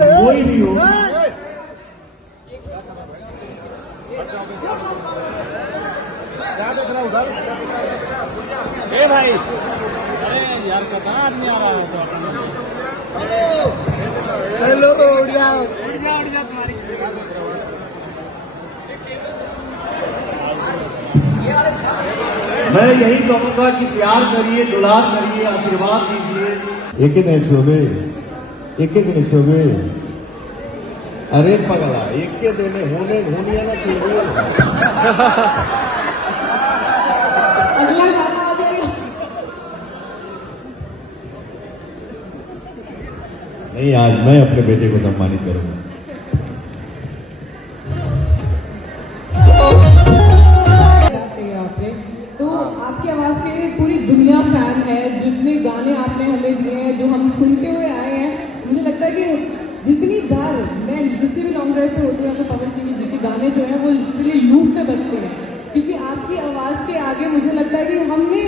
कोई भी हो क्या देख रहा उधर? ए भाई, अरे यार कहाँ आदमी आ रहा है? हेलो उड़िया तुम्हारी। मैं यही कहूंगा कि प्यार करिए, दुलार करिए, आशीर्वाद दीजिए। एक दिन छोबे, एक दिन छोबे। अरे पगला, एक के देने होने होनिया ना छोबे। नहीं, आज मैं अपने बेटे को सम्मानित करूंगा। तो आपकी आवाज के पूरी दुनिया फैन है। जितने गाने आपने हमें दिए हैं, जो हम सुनते हुए आए हैं, मुझे लगता है कि जितनी बार मैं किसी भी लॉन्ग ड्राइव पे होती हूँ तो पवन सिंह जी के गाने जो हैं वो लिटरली लूप में बजते हैं, क्योंकि आपकी आवाज के आगे मुझे लगता है कि हमने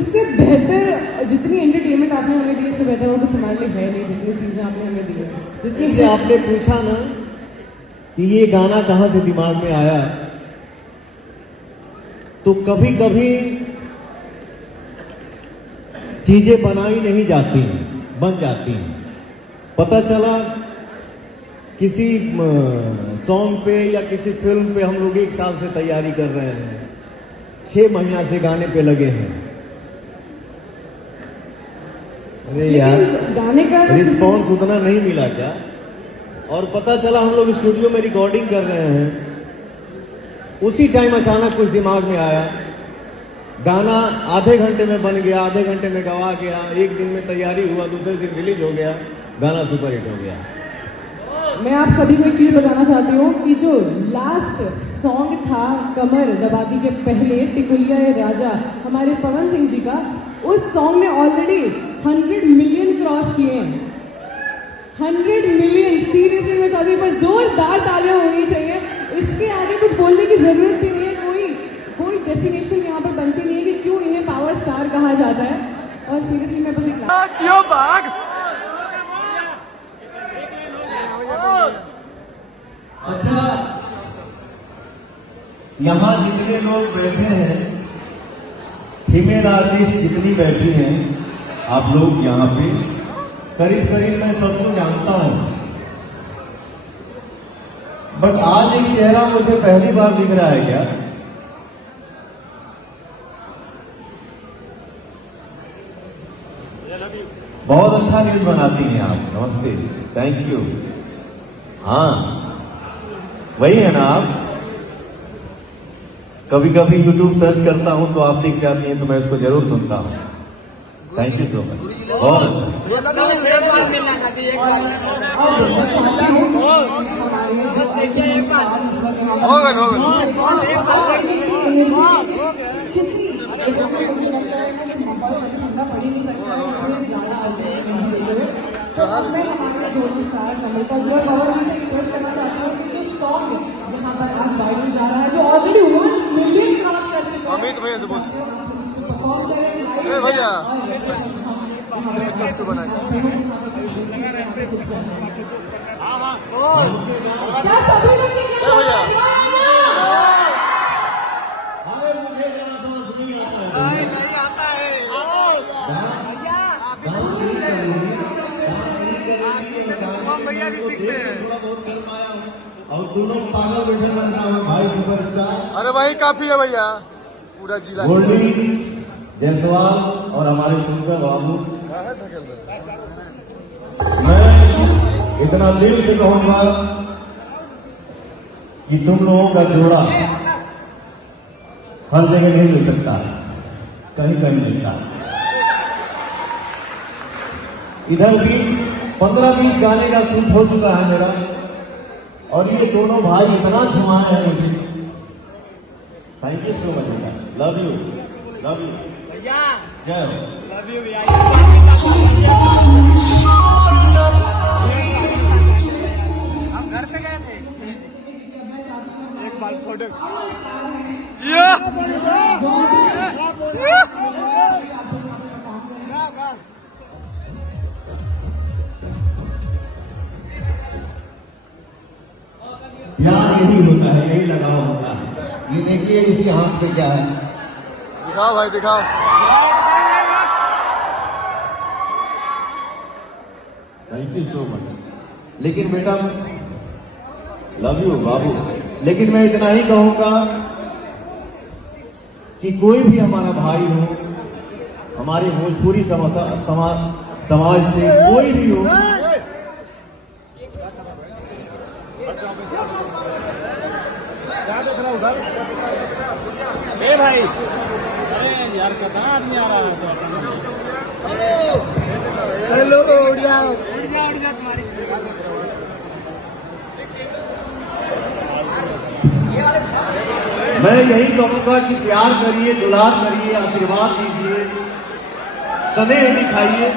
इससे बेहतर, जितनी एंटरटेनमेंट आपने हमें दी, इससे बेहतर और कुछ हमारे लिए है नहीं। जितनी चीजें आपने हमें दी है, जितनी से आपने पूछा ना कि ये गाना कहां से दिमाग में आया, तो कभी कभी चीजें बनाई नहीं जाती, बन जाती हैं। पता चला किसी सॉन्ग पे या किसी फिल्म पे हम लोग 1 साल से तैयारी कर रहे हैं, 6 महीना से गाने पे लगे हैं। अरे यार, गाने का रिस्पॉन्स उतना नहीं मिला क्या? और पता चला हम लोग स्टूडियो में रिकॉर्डिंग कर रहे हैं, उसी टाइम अचानक कुछ दिमाग में आया, गाना आधे घंटे में बन गया, आधे घंटे में गवा गया, 1 दिन में तैयारी हुआ, दूसरे दिन रिलीज हो गया, गाना सुपरहिट हो गया। मैं आप सभी को एक चीज बताना चाहती हूँ कि जो लास्ट सॉन्ग था कमर दबादी के पहले, टिकुलिया ये राजा, हमारे पवन सिंह जी का, उस सॉन्ग ने ऑलरेडी 100 मिलियन क्रॉस किए हैं। 100 मिलियन, सीरियसली मैं चाहती हूँ, पर जोरदार तालियां होनी चाहिए। इसके आगे कुछ बोलने की जरूरत भी नहीं है, कोई डेफिनेशन यहाँ पर बनती नहीं है कि क्यों इन्हें पावर स्टार कहा जाता है। और सीरियसली मैं बस क्यों भाग। अच्छा, यहाँ जितने लोग बैठे हैं, फीमेल आर्टिस्ट जितनी बैठी हैं, आप लोग यहाँ पे करीब करीब मैं सबको जानता हूं, बट आज एक चेहरा मुझे पहली बार दिख रहा है। क्या बहुत अच्छा न्यूज बनाती हैं आप, नमस्ते, थैंक यू। हाँ, वही है ना आप? कभी कभी YouTube सर्च करता हूं तो आप दिख जाती हैं, तो मैं उसको जरूर सुनता हूं। थैंक यू सो मच, बहुत अच्छा। अमित भैया से बोल भैया बना भैया भी सीखते हैं और दोनों पागल बैठे रहना है भाई सुपरस्टार। अरे भाई काफी है भैया, पूरा जिला। गोल्डी जायसवाल और हमारे सुंदर बाबू, मैं इतना दिल से कहूंगा कि तुम लोगों का जोड़ा हर जगह नहीं मिल सकता, कहीं कहीं मिलता। इधर भी 15-20 गाने का शूट हो चुका है मेरा, और ये दोनों भाई इतना झुमाए हैं मुझे। थैंक यू सो मच बेटा, लव यू, लव यू भैया, जय हो, लव यू भैया। हम घर पे गए थे। जिया प्यार यही होता है, यही लगाव होता है। ये देखिए इसी हाथ पे क्या है। दिखाओ भाई दिखाओ। Thank you so much. लेकिन बेटा लव यू बाबू, लेकिन मैं इतना ही कहूंगा कि कोई भी हमारा भाई हो, हमारे भोजपुरी समाज से कोई भी हो, ए भाई, अरे यार कहाँ आदमी आ रहा है? हेलो उड़ जाओ। उड़ जा तुम्हारी। मैं यही कहूंगा कि प्यार करिए, दुलार करिए, आशीर्वाद दीजिए, स्नेह दिखाइए,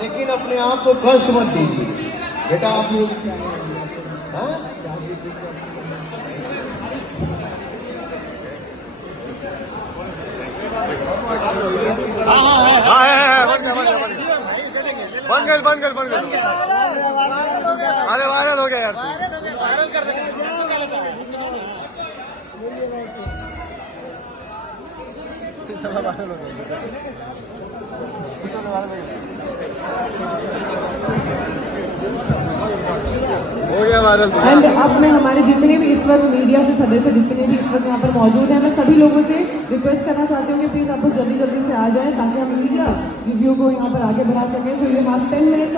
लेकिन अपने आप को कष्ट मत दीजिए। बेटा आप लोग हाँ? हाँ है बन गए। अरे वायरल हो गया यार। वायरल कर देंगे। हो गया वायरल। एंड अब मैं हमारे जितने भी इस वक्त मीडिया से सदस्य जितने भी इस वक्त यहाँ पर मौजूद हैं, मैं सभी लोगों से रिक्वेस्ट करना चाहती हूँ कि प्लीज आप लोग जल्दी जल्दी से आ जाएं ताकि हम मीडिया रिव्यू को यहाँ पर आगे बढ़ा सकें। So you have 10 minutes